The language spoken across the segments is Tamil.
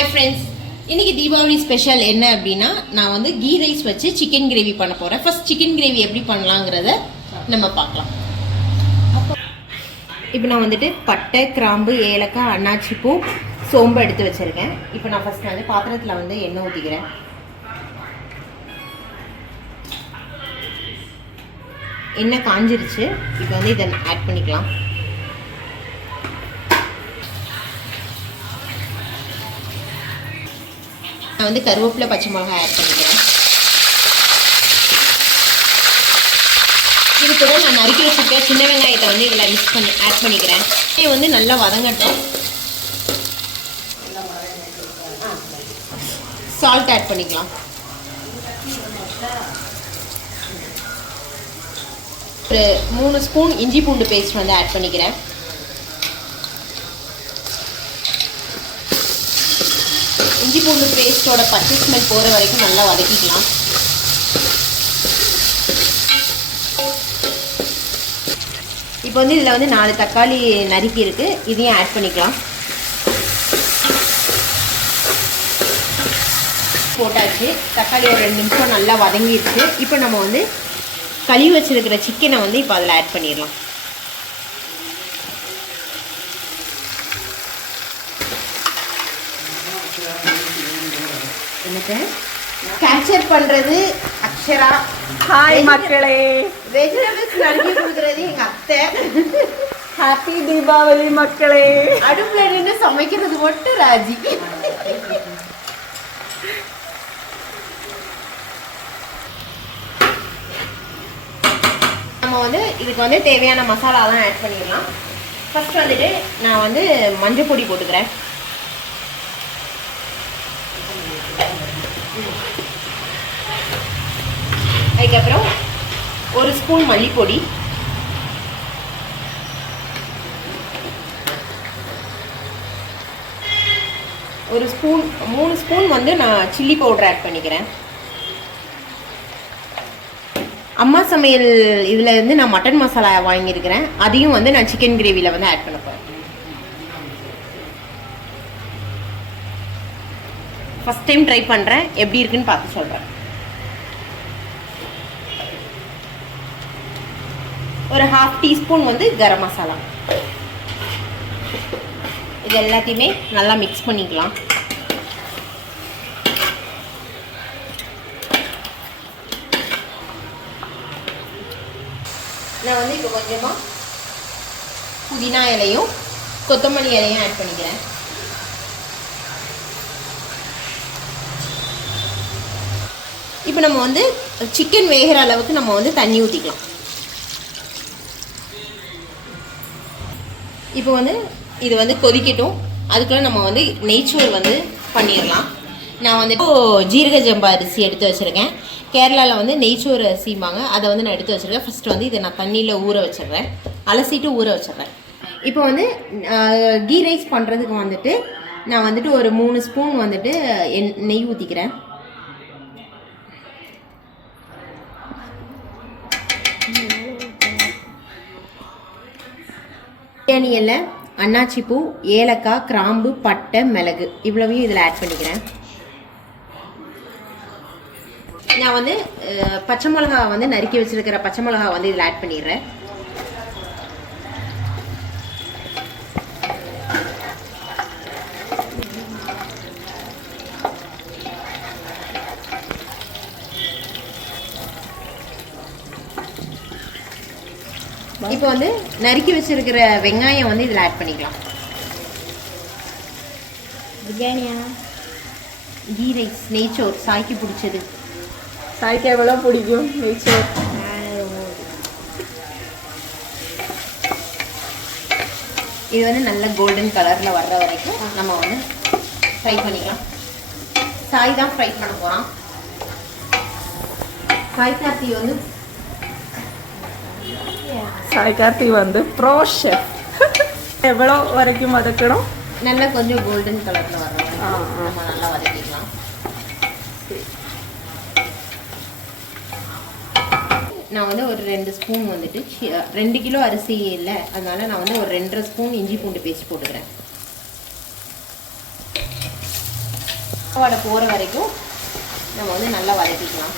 ஹாய் ஃப்ரெண்ட்ஸ், இன்னைக்கு தீபாவளி ஸ்பெஷல் என்ன அப்படின்னா நான் வந்து கீ ரைஸ் வச்சு சிக்கன் கிரேவி பண்ண போகிறேன். ஃபர்ஸ்ட் சிக்கன் கிரேவி எப்படி பண்ணலாங்கிறத நம்ம பார்க்கலாம். இப்போ நான் வந்துட்டு பட்டை, கிராம்பு, ஏலக்காய், அன்னாச்சி பூ, சோம்பு எடுத்து வச்சுருக்கேன். இப்போ நான் ஃபர்ஸ்ட் வந்து பாத்திரத்தில் வந்து எண்ணெய் ஊற்றிக்கிறேன். எண்ணெய் காஞ்சிருச்சு. இப்போ வந்து இதை ஆட் பண்ணிக்கலாம். நான் வந்து கருவேப்பிலை, பச்சை மிளகாய் ஆட் பண்ணிக்கிறேன். இது கூட நான் நறுக்கி வச்சுருக்க சின்ன வெங்காயத்தை வந்து இதில் மிக்ஸ் பண்ணி ஆட் பண்ணிக்கிறேன். இது வந்து நல்லா வதங்கட்டும். சால்ட் ஆட் பண்ணிக்கலாம். ஒரு 3 ஸ்பூன் இஞ்சி பூண்டு பேஸ்ட் வந்து ஆட் பண்ணிக்கிறேன். இஞ்சி பூண்டு பேஸ்ட்டோட பச்சை ஸ்மெல் போகிற வரைக்கும் நல்லா வதக்கிக்கலாம். இப்போ வந்து இதில் வந்து 4 தக்காளி நறுக்கி இருக்குது, இதையும் ஆட் பண்ணிக்கலாம். போட்டாச்சு. தக்காளி ஒரு 2 நிமிஷம் நல்லா வதங்கிடுச்சு. இப்போ நம்ம வந்து கழுவி வச்சிருக்கிற சிக்கனை வந்து இப்போ அதில் ஆட் பண்ணிடலாம். எனக்கு கேப்சர் பண்ணுறது அக்ஷரா. ஹாய் மக்களே, வெஜிடபிள்ஸ் நறுக்கி கொடுக்குறது எங்கள் அத்தை. ஹாப்பி தீபாவளி மக்களே. அடுப்பில் நின்று சமைக்கிறது மட்டும் ராஜி. நம்ம வந்து இதுக்கு வந்து தேவையான மசாலாலாம் ஆட் பண்ணிடலாம். ஃபர்ஸ்ட் வந்துட்டு நான் வந்து மஞ்சள் பொடி போட்டுக்கிறேன். அதுக்கப்புறம் 1 ஸ்பூன் மல்லிப்பொடி, ஒரு ஸ்பூன் 3 ஸ்பூன் வந்து நான் சில்லி பவுடர் ஆட் பண்ணிக்கிறேன். அம்மா சமையல் இதில் இருந்து நான் மட்டன் மசாலா வாங்கியிருக்கிறேன். அதையும் வந்து நான் சிக்கன் கிரேவியில் வந்து ஆட் பண்ண போகிறேன். ஃபஸ்ட் டைம் ட்ரை பண்ணுறேன், எப்படி இருக்குன்னு பார்த்து சொல்கிறேன். ஒரு 1/2 டீஸ்பூன் வந்து கரம் மசாலா. இது எல்லாத்தையுமே நல்லா மிக்ஸ் பண்ணிக்கலாம். நான் வந்து இப்போ கொஞ்சமாக புதினா இலையும் கொத்தமல்லி இலையும் ஆட் பண்ணிக்கிறேன். இப்போ நம்ம வந்து சிக்கன் வேகிற அளவுக்கு நம்ம வந்து தண்ணி ஊற்றிக்கலாம். இப்போ வந்து இது வந்து கொதிக்கட்டும். அதுக்குள்ள நம்ம வந்து நெய்ச்சோறு வந்து பண்ணிடலாம். நான் வந்து ஜீரக ஜம்பா அரிசி எடுத்து வச்சுருக்கேன். கேரளாவில் வந்து நெய்ச்சோறு அரிசிம்பாங்க, அதை வந்து நான் எடுத்து வச்சுருக்கேன். ஃபஸ்ட்டு வந்து இதை நான் தண்ணியில் ஊற வச்சிடுறேன், அலசிட்டு ஊற வச்சிடுறேன். இப்போ வந்து கீ ரைஸ் பண்ணுறதுக்கு வந்துட்டு நான் வந்துட்டு ஒரு 3 ஸ்பூன் வந்துட்டு நெய் ஊற்றிக்கிறேன். பிரியாணி இலை, அன்னாச்சி பூ, ஏலக்காய், கிராம்பு, பட்டை, மிளகு இவ்வளவையும் இதில் ஆட் பண்ணிக்கிறேன். நான் வந்து பச்சை மிளகா வந்து நறுக்கி வச்சிருக்கிற பச்சை மிளகா வந்து இதில் ஆட் பண்ணிடுறேன். இப்போ வந்து நறுக்கி வச்சிருக்கிற வெங்காயம் வந்து இதில் ஆட் பண்ணிக்கலாம். பிரியாணியா கீ ரைஸ் நெய்ச்சோர் சாய்க்கு பிடிச்சது. சாய்க்கு எவ்வளோ பிடிக்கும் நெய்ச்சோர். இது வந்து நல்ல கோல்டன் கலரில் வர்ற வரைக்கும் நம்ம வந்து ஃப்ரை பண்ணிக்கலாம். சாய் தான் ஃப்ரை பண்ண போகிறோம். சாய் கார்த்தி வந்து ப்ரோ ஷெஃப். எவ்வளோ வரைக்கும் வதக்கணும்? நல்லா கொஞ்சம் கோல்டன் கலரில் வர்ற வரைக்கும் நம்ம நல்லா வதக்கிக்கலாம். நான் வந்து ஒரு 2 ஸ்பூன் வந்துட்டு 2 கிலோ அரிசி இல்லை, அதனால நான் வந்து ஒரு 2.5 ஸ்பூன் இஞ்சி பூண்டு பேஸ்ட் போட்டுக்கிறேன். வடை போகிற வரைக்கும் நம்ம வந்து நல்லா வதக்கிக்கலாம்.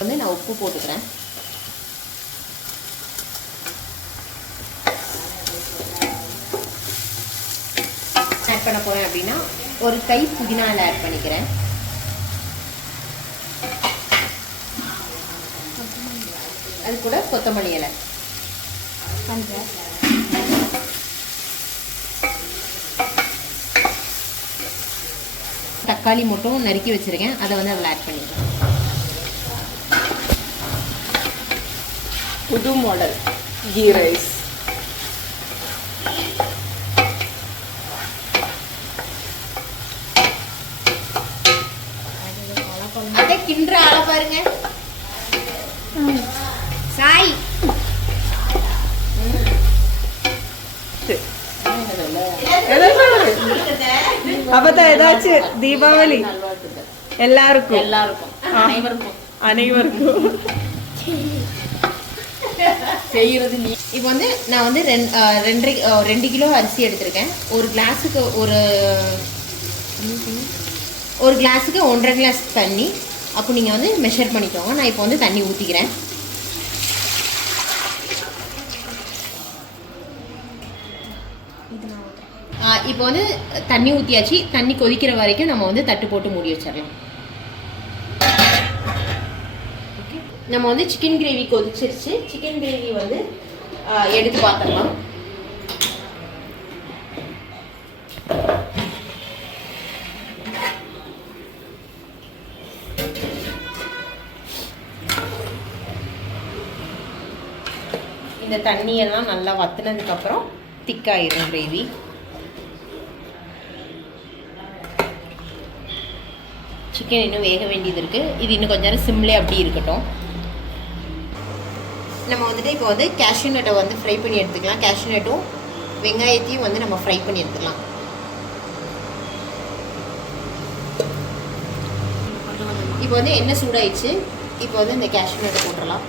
வந்து நான் உப்பு போட்டுக்கிறேன். ஆட் பண்ண போகிறேன் அப்படின்னா ஒரு கை புதினா ஆட் பண்ணிக்கிறேன். அது கூட கொத்தமல்லி இலை தக்காளி மட்டும் நறுக்கி வச்சிருக்கேன், அதை வந்து அதில் ஆட் பண்ணிக்கிறேன். புது மாடல் கீ ரைஸ். அதே கிண்டுற ஆளை பாருங்க சாய். அப்பதான் ஏதாச்சும் தீபாவளி எல்லாருக்கும் அனைவருக்கும் செய்யறது நீ. இப்போ வந்து நான் வந்து 2 கிலோ அரிசி எடுத்திருக்கேன். ஒரு கிளாஸுக்கு ஒரு கிளாஸுக்கு 1.5 கிளாஸ் தண்ணி. அப்போ நீங்கள் வந்து மெஷர் பண்ணிக்கோங்க. நான் இப்போ வந்து தண்ணி ஊற்றிக்கிறேன். இப்போ வந்து தண்ணி ஊற்றியாச்சு. தண்ணி கொதிக்கிற வரைக்கும் நம்ம வந்து தட்டு போட்டு மூடி வச்சிடலாம். ஓகே, நம்ம வந்து சிக்கன் கிரேவி கொதிச்சிருச்சு. சிக்கன் கிரேவி வந்து எடுத்து பார்த்துடலாம். இந்த தண்ணியெல்லாம் நல்லா வத்துனதுக்கப்புறம் திக்காயிரும் கிரேவி. சிக்கன் இன்னும் வேக வேண்டியது இருக்குது. இது இன்னும் கொஞ்ச நேரம் சிம்லேயே அப்படி இருக்கட்டும். நம்ம வந்துட்டு இப்போ வந்து கேஷ்யூ நட்டை வந்து ஃப்ரை பண்ணி எடுத்துக்கலாம். கேஷ்யூ நட்டும் வெங்காயத்தையும் வந்து நம்ம ஃப்ரை பண்ணி எடுத்துக்கலாம். இப்போ வந்து எண்ணெய் சூடாயிடுச்சு. இப்போ வந்து இந்த கேஷ்யூ நட்டை போட்டுடலாம்.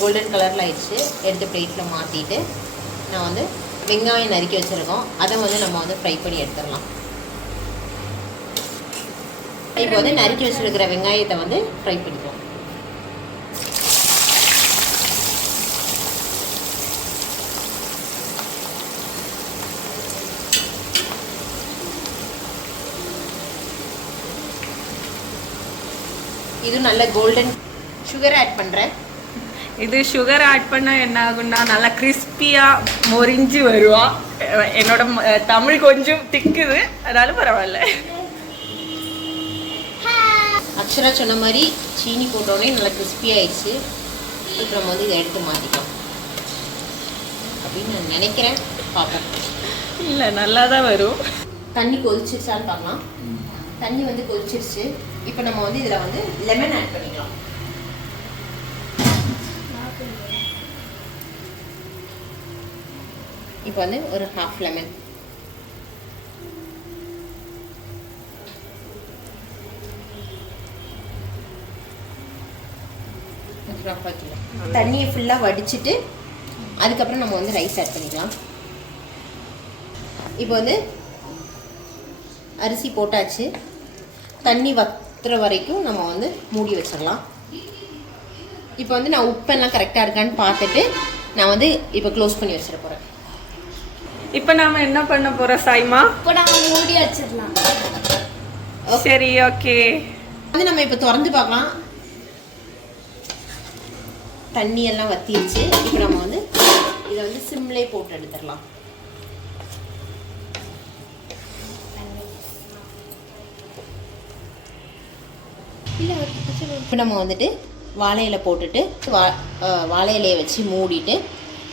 கோல்டன் கலரில் ஆயிடுச்சு. எடுத்து பிளேட்டில் மாற்றிட்டு நான் வந்து வெங்காயம் நறுக்கி வச்சுருக்கோம், அதை வந்து நம்ம வந்து ஃப்ரை பண்ணி எடுத்துடலாம். இப்போ வந்து நறுக்கி வச்சுருக்கிற வெங்காயத்தை வந்து ஃப்ரை பண்ணிக்கலாம். இது நல்ல கோல்டன். சுகர் ஆட் பண்ணுறேன். இது சுகர் ஆட் பண்ண என்ன ஆகும்னா நல்லா கிறிஸ்பியா மொரிஞ்சு வருவா. என்னோட தமிழ் கொஞ்சம் திக்குது, அதனால பரவாயில்ல. அக்ஷரா சொன்ன மாதிரி சீனி போட்டோடனே நல்லா கிறிஸ்பி ஆயிடுச்சு. இப்போ நம்ம வந்து இதை எடுத்து மாற்றிக்கலாம் அப்படின்னு நான் நினைக்கிறேன். பார்ப்போம். இல்லை, நல்லா தான் வரும். தண்ணி கொதிச்சிருச்சான்னு பார்க்கலாம். தண்ணி வந்து கொதிச்சிருச்சு. இப்போ நம்ம வந்து இதில் வந்து லெமன் ஆட் பண்ணிக்கலாம். இப்போ வந்து ஒரு ஹாஃப் லெமன். தண்ணியை ஃபுல்லாக வடிச்சிட்டு அதுக்கப்புறம் நம்ம வந்து ரைஸ் ஆட் பண்ணிக்கலாம். இப்போ வந்து அரிசி போட்டாச்சு. தண்ணி வத்துற வரைக்கும் நம்ம வந்து மூடி வச்சிடலாம். இப்போ வந்து நான் உப்பெல்லாம் கரெக்டாக இருக்கான்னு பார்த்துட்டு நான் வந்து இப்போ க்ளோஸ் பண்ணி வச்சிட போகிறேன். இப்போ நாம என்ன பண்ண போறோம் சாய்மா? இப்போ நாம மூடி வச்சிடலாம். சரி, ஓகே. வந்து நம்ம இப்போ திறந்து பார்க்கலாம். தண்ணி எல்லாம் வத்திடுச்சு. இப்போ நம்ம வந்து இதை வந்து சிம்லே போட்டு எடுத்துடலாம். இப்போ நம்ம வந்துட்டு வாழை இலை போட்டுட்டு வாழை இலையை வச்சு மூடிட்டு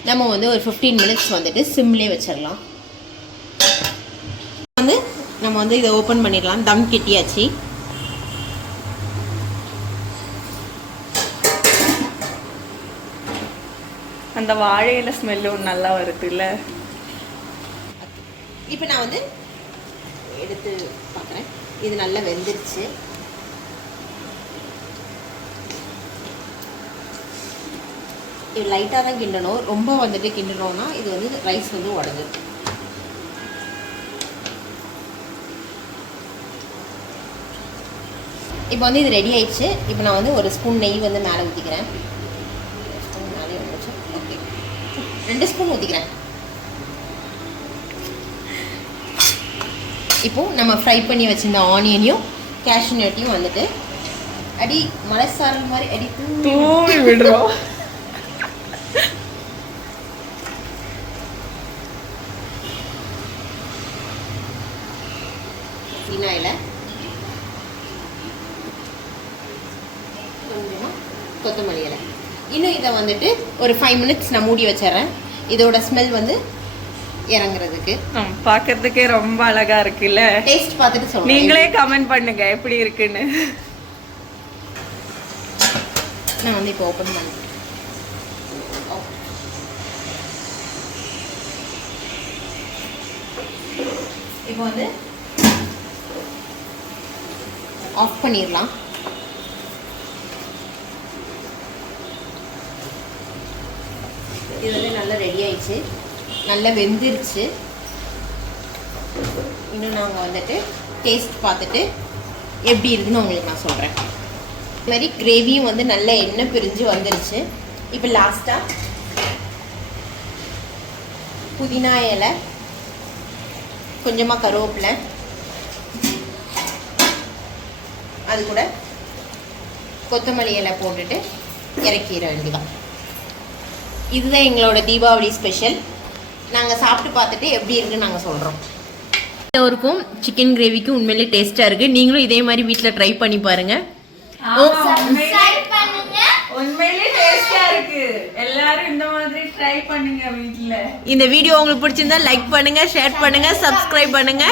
நம்ம வந்து ஒரு 15 மினிட்ஸ் வந்துட்டு சிம்லே வச்சிடலாம். வந்து நம்ம வந்து இதை ஓப்பன் பண்ணிடலாம். தம் கெட்டியாச்சு. அந்த வாழையில ஸ்மெல்லும் நல்லா வருது இல்லை? இப்போ நான் வந்து எடுத்து பார்க்குறேன். இது நல்லா வெந்துருச்சு. இது லைட்டாக தான் கிண்டணும், ரொம்ப வந்துட்டு கிண்டணும்னா இது வந்து ரைஸ் வந்து உடஞ்சிடும். இப்போ வந்து இது ரெடி ஆயிடுச்சு. இப்போ நான் வந்து ஒரு ஸ்பூன் நெய் வந்து மேலே ஊற்றிக்கிறேன். ஸ்பூன் மேலே வந்துச்சு. ஓகே, 2 ஸ்பூன் ஊற்றிக்கிறேன். இப்போ நம்ம ஃப்ரை பண்ணி வச்சிருந்த ஆனியனையும் கேஷ்யூ நட்டையும் வந்துட்டு அடி மலைசாரல் மாதிரி அடி தூவி விடுறோம். இலை கொஞ்சமாக கொத்தமல்லி இலை. இன்னும் இதை வந்துட்டு ஒரு 5 மினிட்ஸ் நான் மூடி வச்சிடறேன், இதோட ஸ்மெல் வந்து இறங்குறதுக்கு. பார்க்கறதுக்கே ரொம்ப அழகா இருக்குல்ல. டேஸ்ட் பார்த்துட்டு சொல்லுங்க, நீங்களே கமெண்ட் பண்ணுங்க எப்படி இருக்குன்னு. நான் வந்து இப்போ ஓப்பன் பண்ணுறேன். இப்போ வந்து ஆஃப் பண்ணிடலாம். இது வந்து நல்லா ரெடி ஆயிடுச்சு, நல்லா வெந்துருச்சு. இன்னும் நாங்கள் வந்துட்டு டேஸ்ட் பார்த்துட்டு எப்படி இருக்குன்னு உங்களுக்கு நான் சொல்கிறேன். இது மாதிரி கிரேவியும் வந்து நல்ல எண்ணெய் பிரிஞ்சு வந்துருச்சு. இப்போ லாஸ்ட்டாக புதினா இலை, கொஞ்சமாக கருவேப்பிலை, அது கூட கொத்தமல்லி இலை போட்டுட்டு இறக்கிற வேண்டியதான். இதுதான் எங்களோட தீபாவளி ஸ்பெஷல். நாங்கள் சாப்பிட்டு பார்த்துட்டு எப்படி இருக்குன்னு நாங்கள் சொல்கிறோம். எல்லோருக்கும் சிக்கன் கிரேவிக்கு உண்மையிலே டேஸ்ட்டாக இருக்குது. நீங்களும் இதே மாதிரி வீட்டில் ட்ரை பண்ணி பாருங்கள். உண்மையிலே டேஸ்டா இருக்கு. எல்லாரும் இந்த மாதிரி ட்ரை பண்ணுங்க வீட்ல. இந்த வீடியோ உங்களுக்கு பிடிச்சிருந்தா லைக் பண்ணுங்க, ஷேர் பண்ணுங்க, சப்ஸ்கிரைப் பண்ணுங்க,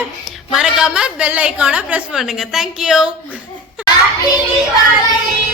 மறக்காம பெல் ஐகானை பிரஸ் பண்ணுங்க. தேங்க்யூ. Happy Diwali!